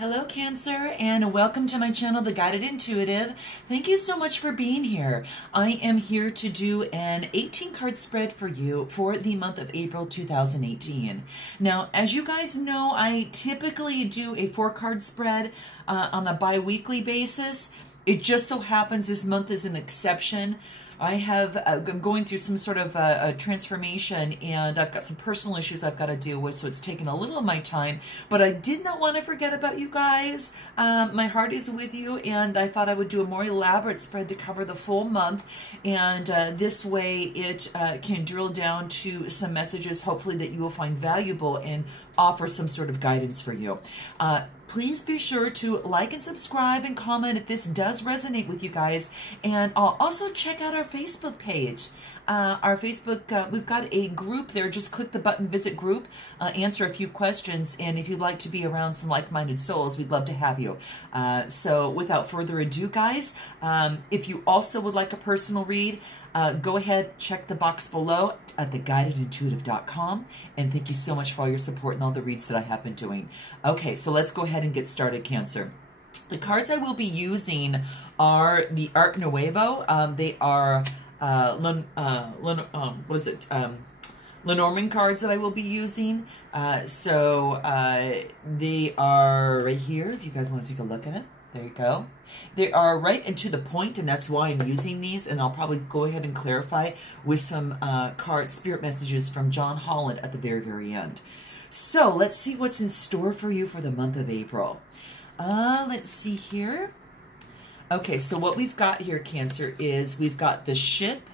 Hello Cancer, and welcome to my channel, The Guided Intuitive. Thank you so much for being here. I am here to do an 18 card spread for you for the month of April 2018. Now, as you guys know, I typically do a 4-card spread on a bi-weekly basis. It just so happens this month is an exception. I'm going through some sort of a transformation, and I've got some personal issues I've got to deal with, so it's taken a little of my time, but I did not want to forget about you guys. My heart is with you, and I thought I would do a more elaborate spread to cover the full month, and this way it can drill down to some messages, hopefully, that you will find valuable and offer some sort of guidance for you. Please be sure to like and subscribe and comment if this does resonate with you guys. And I'll also check out our Facebook page. Our Facebook, we've got a group there. Just click the button, visit group, answer a few questions. And if you'd like to be around some like-minded souls, we'd love to have you. So without further ado, guys, if you also would like a personal read, go ahead, check the box below at theguidedintuitive.com, and thank you so much for all your support and all the reads that I have been doing. Okay, so let's go ahead and get started, Cancer. The cards I will be using are the Art Nuevo. They are Lenormand cards that I will be using. They are right here, if you guys want to take a look at it. There you go. They are right and to the point, and that's why I'm using these, and I'll probably go ahead and clarify with some spirit messages from John Holland at the very, very end. So let's see what's in store for you for the month of April. Let's see here. Okay, so what we've got here, Cancer, is we've got the ship,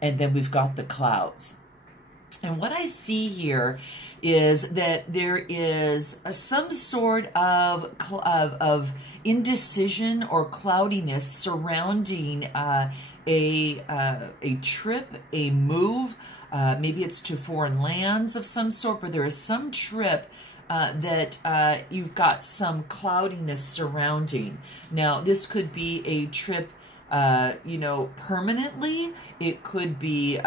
and then we've got the clouds. And what I see here is that there is some sort of indecision or cloudiness surrounding a trip, a move. Maybe it's to foreign lands of some sort, but there is some trip that you've got some cloudiness surrounding. Now, this could be a trip permanently. It could be,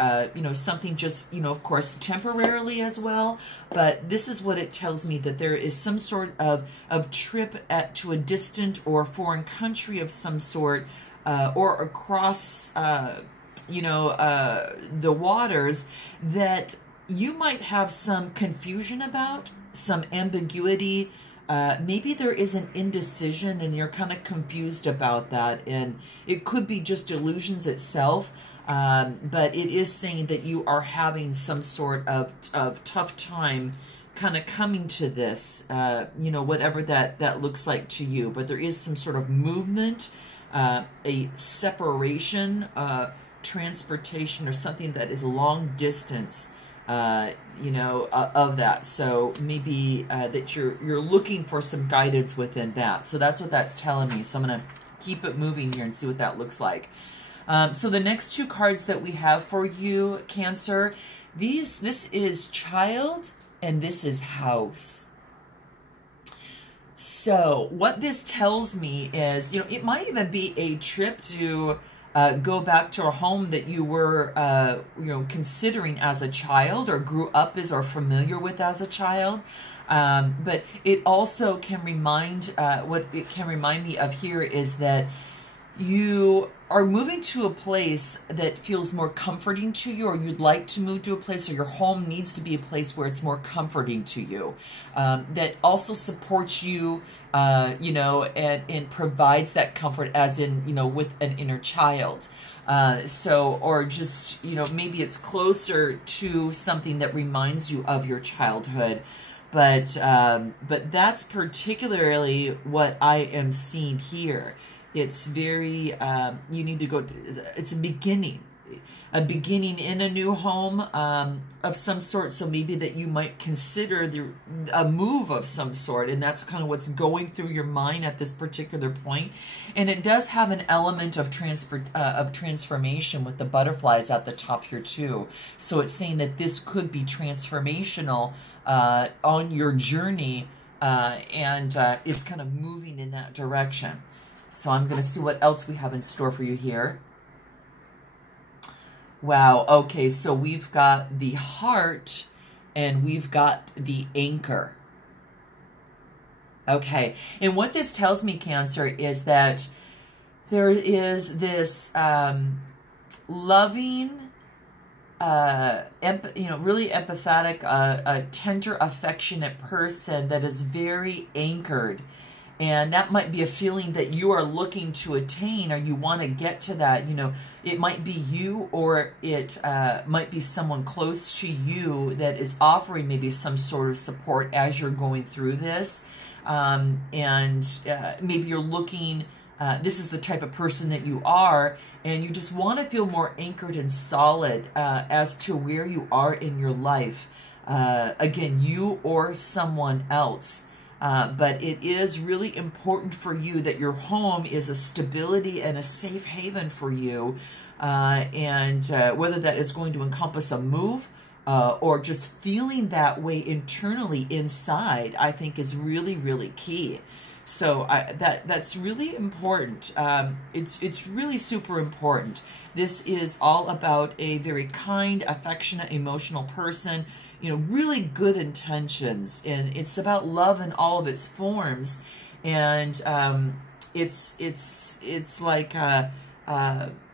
something just, of course, temporarily as well. But this is what it tells me, that there is some sort of trip to a distant or foreign country of some sort, or across, the waters, that you might have some confusion about, some ambiguity. Maybe there is an indecision and you're kind of confused about that, and it could be just illusions itself, but it is saying that you are having some sort of tough time kind of coming to this, whatever that looks like to you. But there is some sort of movement, a separation, transportation, or something that is long distance, of that. So maybe that you're looking for some guidance within that. So that's what that's telling me. So I'm going to keep it moving here and see what that looks like. So the next two cards that we have for you, Cancer, this is Child and this is House. So what this tells me is, it might even be a trip to go back to a home that you were, considering as a child, or grew up as, or familiar with as a child. But it also can remind, what it can remind me of here is that you are moving to a place that feels more comforting to you, or you'd like to move to a place, or your home needs to be a place where it's more comforting to you, that also supports you, and provides that comfort, as in, with an inner child. Or just, maybe it's closer to something that reminds you of your childhood. But that's particularly what I am seeing here. It's very, you need to go, it's a beginning in a new home of some sort. So maybe that you might consider a move of some sort, and that's kind of what's going through your mind at this particular point. And it does have an element of transformation with the butterflies at the top here too. So it's saying that this could be transformational on your journey, and it's kind of moving in that direction. So I'm going to see what else we have in store for you here. Wow, okay, so we've got the heart and we've got the anchor. Okay, and what this tells me, Cancer, is that there is this loving, really empathetic, tender, affectionate person that is very anchored. And that might be a feeling that you are looking to attain, or you want to get to that. You know, it might be you, or it might be someone close to you that is offering maybe some sort of support as you're going through this. Maybe you're looking, this is the type of person that you are, and you just want to feel more anchored and solid as to where you are in your life. Again, you or someone else. But it is really important for you that your home is a stability and a safe haven for you. Whether that is going to encompass a move or just feeling that way internally inside, I think is really, really key. So that's really important. It's really super important. This is all about a very kind, affectionate, emotional person. You know, really good intentions, and it's about love in all of its forms. And it's like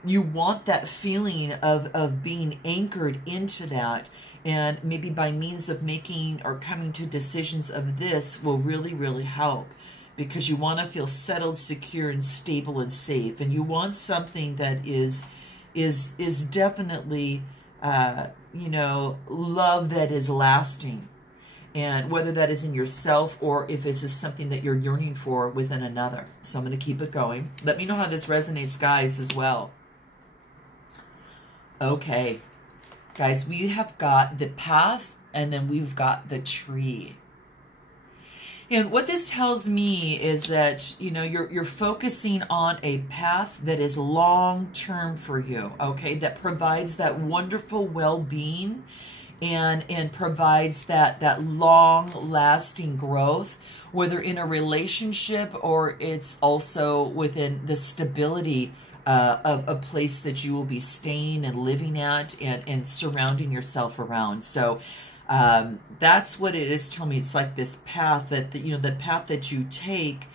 you want that feeling of being anchored into that, and maybe by means of making or coming to decisions of this will really, really help, because you want to feel settled, secure, and stable and safe, and you want something that is definitely you know, love that is lasting. And whether that is in yourself or if this is something that you're yearning for within another. So I'm going to keep it going. Let me know how this resonates, guys, as well. Okay. Guys, we have got the path, and then we've got the tree. And what this tells me is that, you know, you're focusing on a path that is long-term for you, okay, that provides that wonderful well-being and provides that long-lasting growth, whether in a relationship or it's also within the stability of a place that you will be staying and living at and surrounding yourself around. So that's what it is telling me. It's like this path that, the path that you take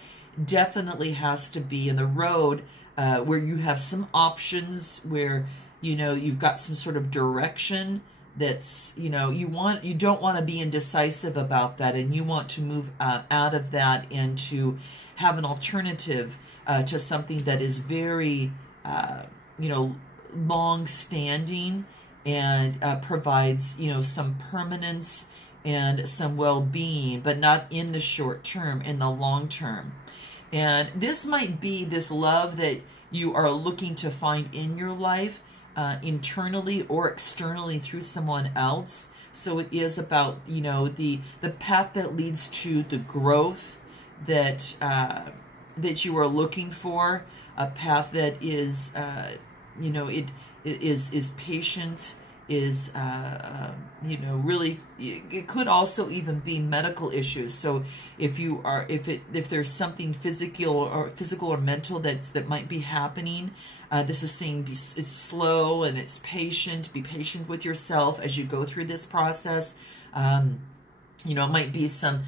definitely has to be in the road where you have some options, where, you've got some sort of direction that's, you don't want to be indecisive about that, and you want to move out of that and to have an alternative to something that is very, long-standing, and provides, some permanence and some well-being, but not in the short term, in the long term. And this might be this love that you are looking to find in your life, internally or externally through someone else. So it is about, the path that leads to the growth that that you are looking for, a path that is, it is patient, is, really, it could also even be medical issues. So if you are, if there's something physical or mental that might be happening, this is saying it's slow and it's patient. Be patient with yourself as you go through this process. It might be some,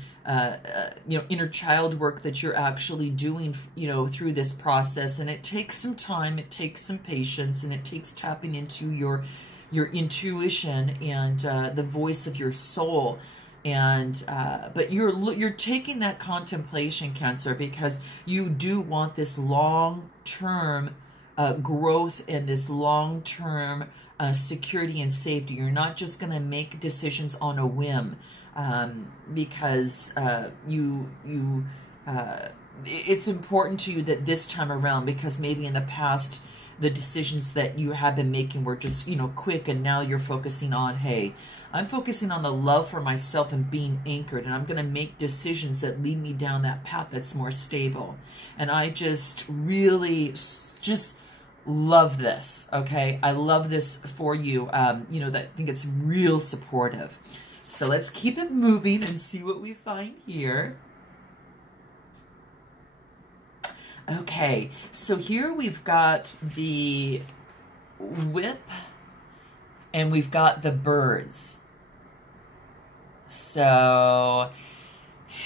inner child work that you're actually doing, through this process. And it takes some time, it takes some patience, and it takes tapping into your intuition and the voice of your soul. And but you're taking that contemplation, Cancer, because you do want this long-term growth and this long-term security and safety. You're not just going to make decisions on a whim, because it's important to you that this time around, because maybe in the past the decisions that you have been making were just, quick, and now you're focusing on, hey, I'm focusing on the love for myself and being anchored, and I'm going to make decisions that lead me down that path that's more stable. And I just really just love this, okay? I love this for you. I think it's real supportive. So let's keep it moving and see what we find here. Okay, so here we've got the whip and we've got the birds. So,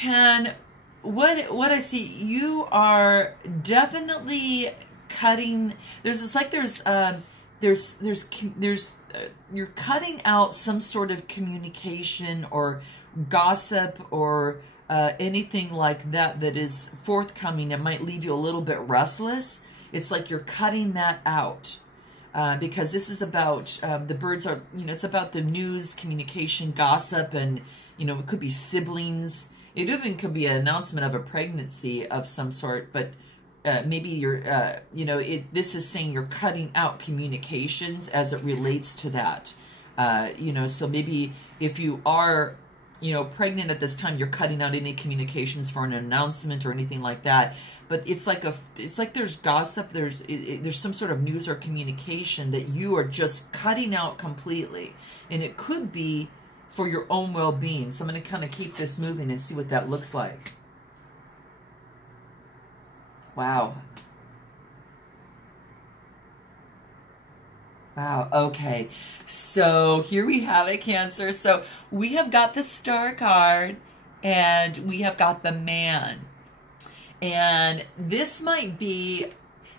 and what I see, you are definitely cutting. You're cutting out some sort of communication or gossip or anything like that that is forthcoming. It might leave you a little bit restless. It's like you're cutting that out. Because this is about, the birds are, it's about the news, communication, gossip, and, it could be siblings. It even could be an announcement of a pregnancy of some sort, but maybe you're, this is saying you're cutting out communications as it relates to that. So maybe if you are, pregnant at this time, you're cutting out any communications for an announcement or anything like that. But it's like there's gossip, there's some sort of news or communication that you are just cutting out completely. And it could be for your own well-being. So I'm going to kind of keep this moving and see what that looks like. Wow. Wow, okay. So here we have it, Cancer. So we have got the Star card and we have got the Man. And this might be,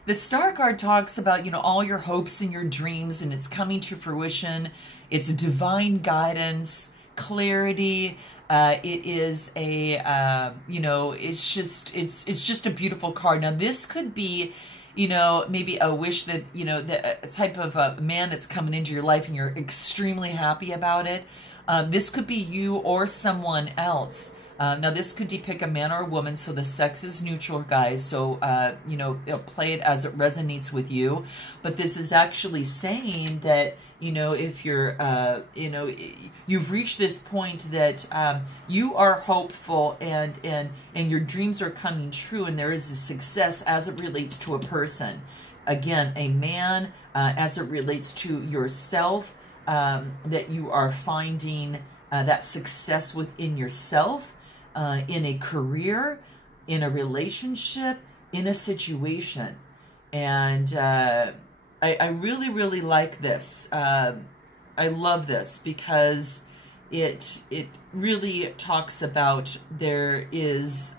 the Star card talks about, all your hopes and your dreams, and it's coming to fruition. It's divine guidance, clarity. It is a, it's just a beautiful card. Now, this could be, maybe a wish that, the type of a man that's coming into your life and you're extremely happy about it. This could be you or someone else. Now, this could depict a man or a woman, so the sex is neutral, guys. So, play it as it resonates with you. But this is actually saying that, if you're, you've reached this point that you are hopeful and your dreams are coming true, and there is a success as it relates to a person. Again, a man, as it relates to yourself, that you are finding that success within yourself. In a career, in a relationship, in a situation. And I really, really like this. I love this because it really talks about there is,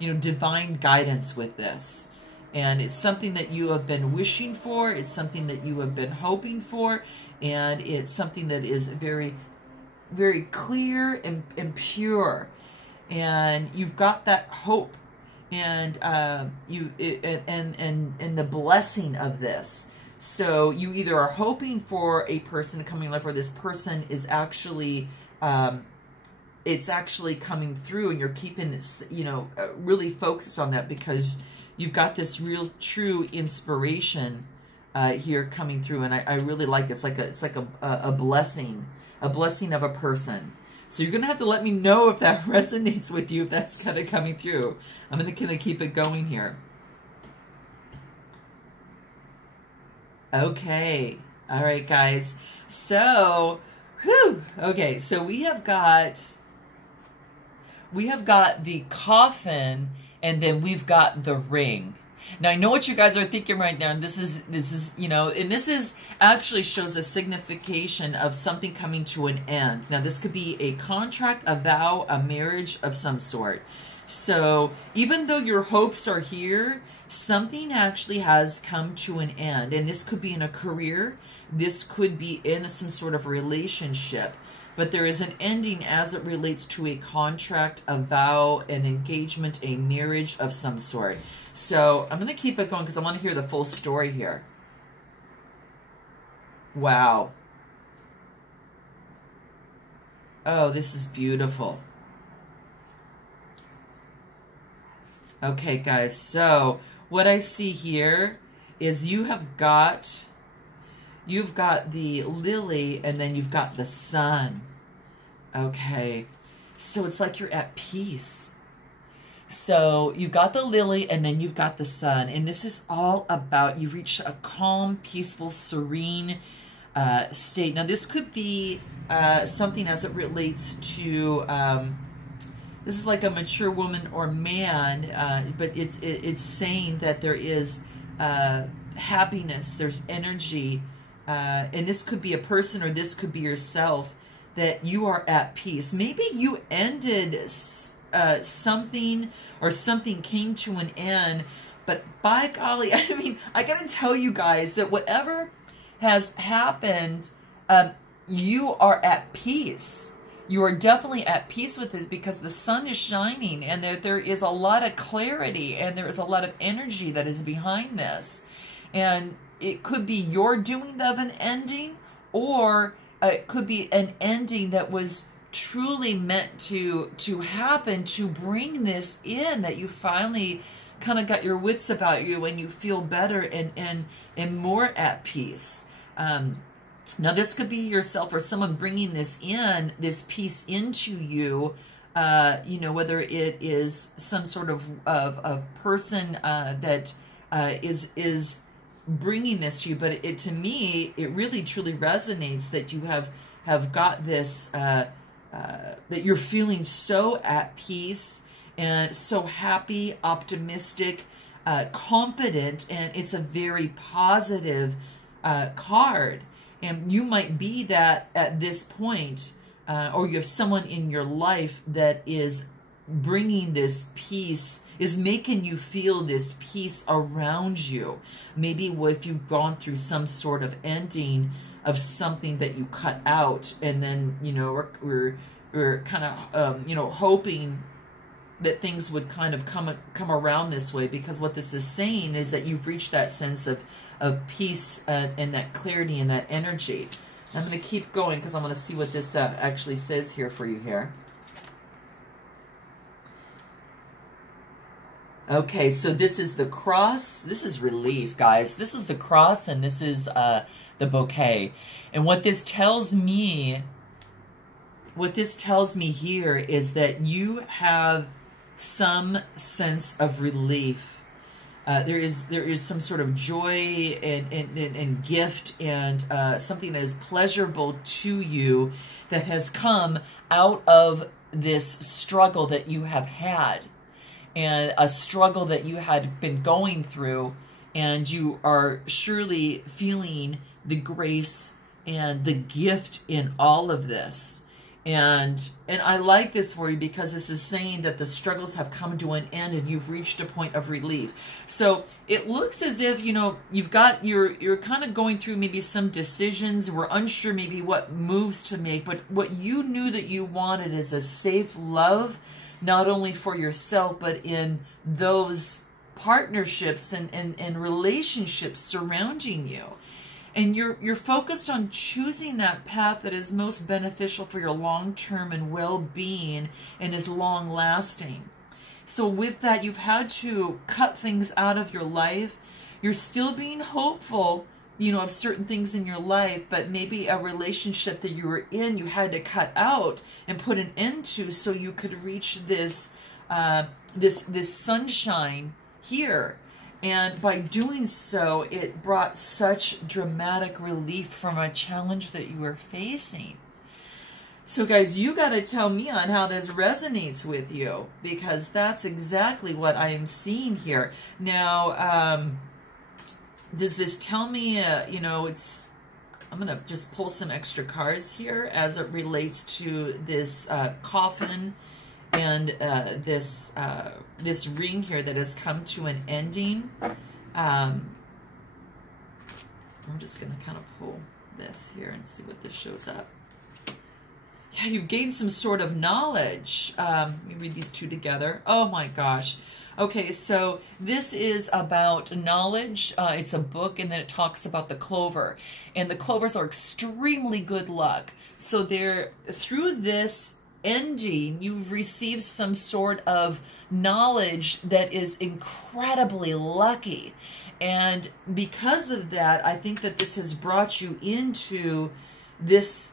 divine guidance with this. And it's something that you have been wishing for. It's something that you have been hoping for. And it's something that is very, very clear and pure. And you've got that hope and and the blessing of this. So you either are hoping for a person coming life, or this person is actually it's actually coming through, and you're keeping it, really focused on that because you've got this real true inspiration here coming through. And I really like it. It's like a blessing of a person. So you're going to have to let me know if that resonates with you, if that's kind of coming through. I'm going to kind of keep it going here. Okay. All right, guys. So, okay. So we have got the coffin, and then we've got the ring. Now, I know what you guys are thinking right now, and this is and this is actually shows a signification of something coming to an end. Now, this could be a contract, a vow, a marriage of some sort. So, even though your hopes are here, something actually has come to an end. And this could be in a career. This could be in some sort of relationship. But there is an ending as it relates to a contract, a vow, an engagement, a marriage of some sort. So I'm going to keep it going because I want to hear the full story here. Wow. Oh, this is beautiful. Okay, guys. So what I see here is you've got the lily, and then you've got the sun. Okay. So it's like you're at peace. So you've got the lily, and then you've got the sun. And this is all about you reach a calm, peaceful, serene state. Now, this could be something as it relates to, this is like a mature woman or man, but it's saying that there is happiness, there's energy, and this could be a person or this could be yourself, that you are at peace. Maybe you ended something or something came to an end. But by golly, I mean, I gotta tell you guys that whatever has happened, you are at peace. You are definitely at peace with this because the sun is shining and there is a lot of clarity and there is a lot of energy that is behind this. And it could be your doing of an ending, or it could be an ending that was truly meant to happen to bring this in, that you finally kind of got your wits about you and you feel better and more at peace. Now, this could be yourself or someone bringing this in, this piece into you, you know, whether it is some sort of person that is bringing this to you. But to me, it really truly resonates that you have got this, that you're feeling so at peace and so happy, optimistic, confident, and it's a very positive card. And you might be that at this point, or you have someone in your life that is bringing this peace, is making you feel this peace around you. Maybe if you've gone through some sort of ending of something that you cut out, and then, you know, we're kind of, you know, hoping that things would kind of come around this way, because what this is saying is that you've reached that sense of peace and that clarity and that energy. I'm going to keep going because I want to see what this actually says here for you here. Okay, so this is the cross. This is relief, guys. This is the cross, and this is the bouquet. And what this tells me here is that you have some sense of relief. There is some sort of joy and gift and something that is pleasurable to you that has come out of this struggle that you have had, and a struggle that you had been going through, and you are surely feeling the grace and the gift in all of this. And I like this for you because this is saying that the struggles have come to an end and you've reached a point of relief. So it looks as if, you know, you're kind of going through maybe some decisions. We're unsure maybe what moves to make, but what you knew that you wanted is a safe love, not only for yourself, but in those partnerships and relationships surrounding you. And you're focused on choosing that path that is most beneficial for your long-term and well-being and is long-lasting. So with that, you've had to cut things out of your life. You're still being hopeful, you know, of certain things in your life, but maybe a relationship that you were in, you had to cut out and put an end to so you could reach this, this sunshine here. And by doing so, it brought such dramatic relief from a challenge that you were facing. So guys, you got to tell me on how this resonates with you, because that's exactly what I am seeing here. Now, does this tell me, you know, I'm going to just pull some extra cards here as it relates to this coffin and this ring here that has come to an ending. I'm just going to kind of pull this here and see what this shows up. Yeah, you've gained some sort of knowledge. Let me read these two together. Oh my gosh. Okay, so this is about knowledge. It's a book, and then it talks about the clover. And the clovers are extremely good luck. So through this ending, you've received some sort of knowledge that is incredibly lucky. And because of that, I think that this has brought you into this,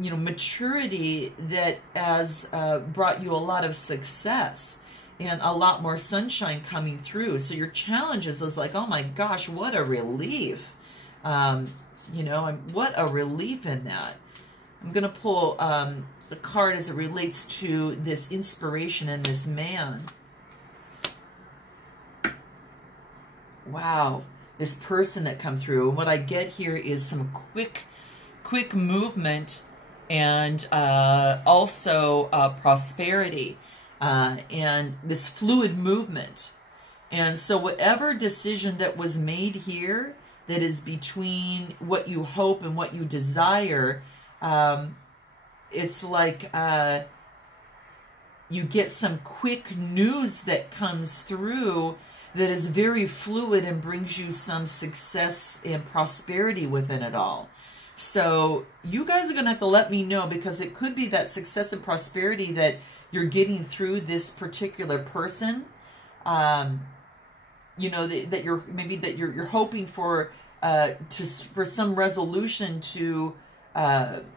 you know, maturity that has brought you a lot of success and a lot more sunshine coming through. So your challenges is like, oh my gosh, what a relief. You know, what a relief in that. I'm going to pull the card as it relates to this inspiration and this man. Wow, this person that come through. What I get here is some quick movement and also prosperity. and this fluid movement. And so whatever decision that was made here that is between what you hope and what you desire, it's like you get some quick news that comes through that is very fluid and brings you some success and prosperity within it all. So you guys are going to have to let me know, because it could be that success and prosperity that you're getting through this particular person. You know, that you're hoping for for some resolution to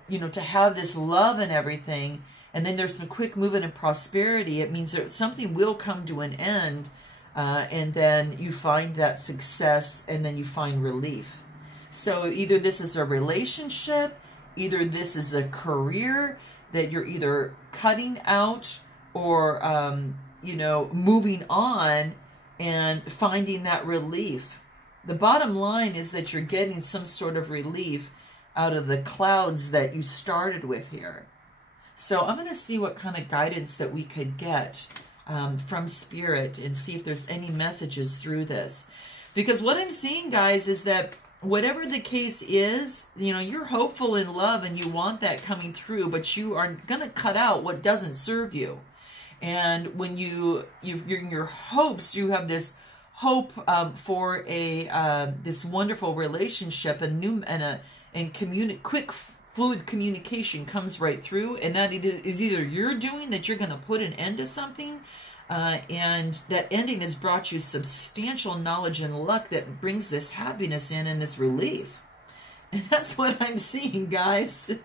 you know, to have this love and everything, and then there's some quick movement and prosperity. It means that something will come to an end, and then you find that success, and then you find relief. So either this is a relationship, either this is a career that you're either cutting out or you know, moving on and finding that relief. The bottom line is that you're getting some sort of relief out of the clouds that you started with here. So I'm going to see what kind of guidance that we could get from Spirit, and see if there's any messages through this. Because what I'm seeing, guys, is that whatever the case is, you know, you're hopeful in love and you want that coming through, but you are going to cut out what doesn't serve you. And when you're in your hopes, you have this hope for this wonderful relationship, and quick fluid communication comes right through, and that is either you're doing that, you're going to put an end to something, and that ending has brought you substantial knowledge and luck that brings this happiness in and this relief. And that's what I'm seeing, guys.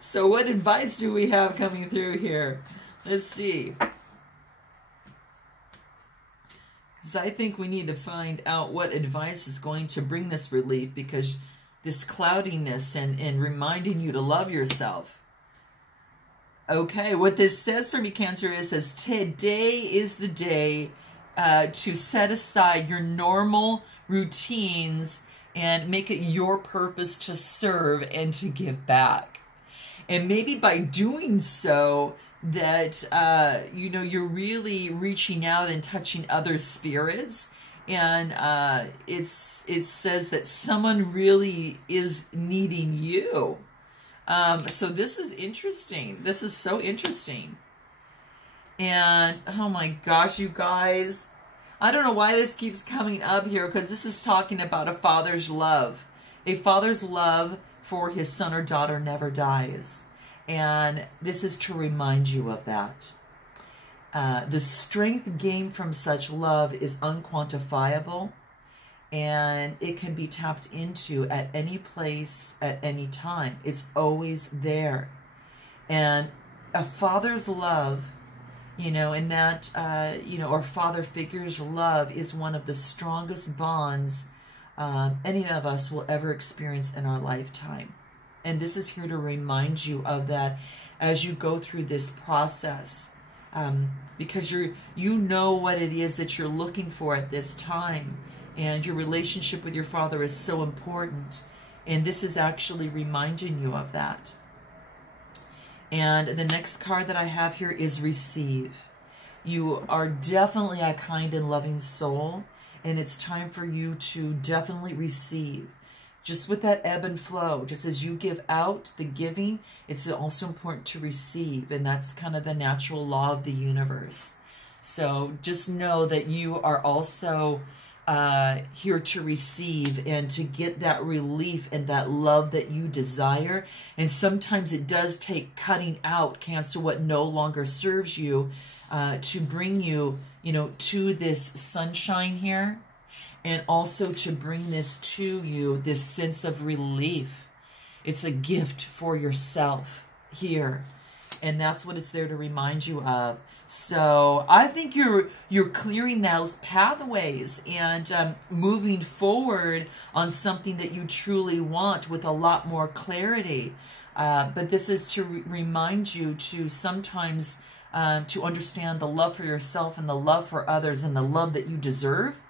So what advice do we have coming through here? Let's see. Because I think we need to find out what advice is going to bring this relief, because this cloudiness and reminding you to love yourself. Okay, what this says for me, Cancer, says today is the day to set aside your normal routines and make it your purpose to serve and to give back. And maybe by doing so, that you know, you're really reaching out and touching other spirits, and it says that someone really is needing you. So this is interesting. This is so interesting. And oh my gosh, you guys, I don't know why this keeps coming up here, because this is talking about a father's love. A father's love for his son or daughter never dies. And this is to remind you of that. The strength gained from such love is unquantifiable, and it can be tapped into at any place, at any time. It's always there. And a father's love, you know, and that, you know, or father figure's love is one of the strongest bonds any of us will ever experience in our lifetime. And this is here to remind you of that as you go through this process, because you know what it is that you're looking for at this time, and your relationship with your father is so important, and this is actually reminding you of that. And the next card that I have here is receive. You are definitely a kind and loving soul, and it's time for you to definitely receive. Just with that ebb and flow, just as you give out the giving, it's also important to receive. And that's kind of the natural law of the universe. So just know that you are also here to receive and to get that relief and that love that you desire. And sometimes it does take cutting out, Cancer, what no longer serves you, to bring you, you know, to this sunshine here. And also to bring this to you, this sense of relief. It's a gift for yourself here. And that's what it's there to remind you of. So I think you're clearing those pathways and moving forward on something that you truly want with a lot more clarity. But this is to remind you to sometimes to understand the love for yourself and the love for others and the love that you deserve.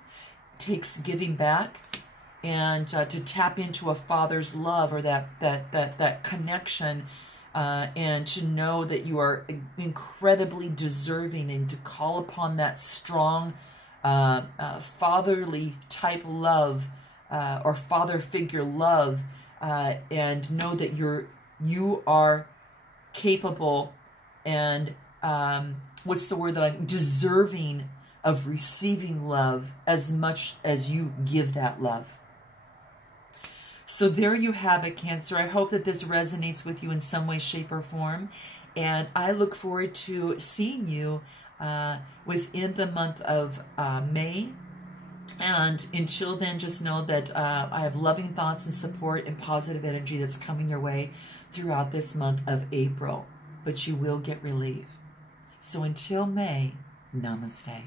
Takes giving back, and to tap into a father's love, or that connection and to know that you are incredibly deserving, and to call upon that strong fatherly type love, or father figure love, and know that you are capable and what's the word that I'm deserving of receiving love as much as you give that love. So there you have it, Cancer. I hope that this resonates with you in some way, shape, or form. And I look forward to seeing you within the month of May. And until then, just know that I have loving thoughts and support and positive energy that's coming your way throughout this month of April. But you will get relief. So until May, namaste.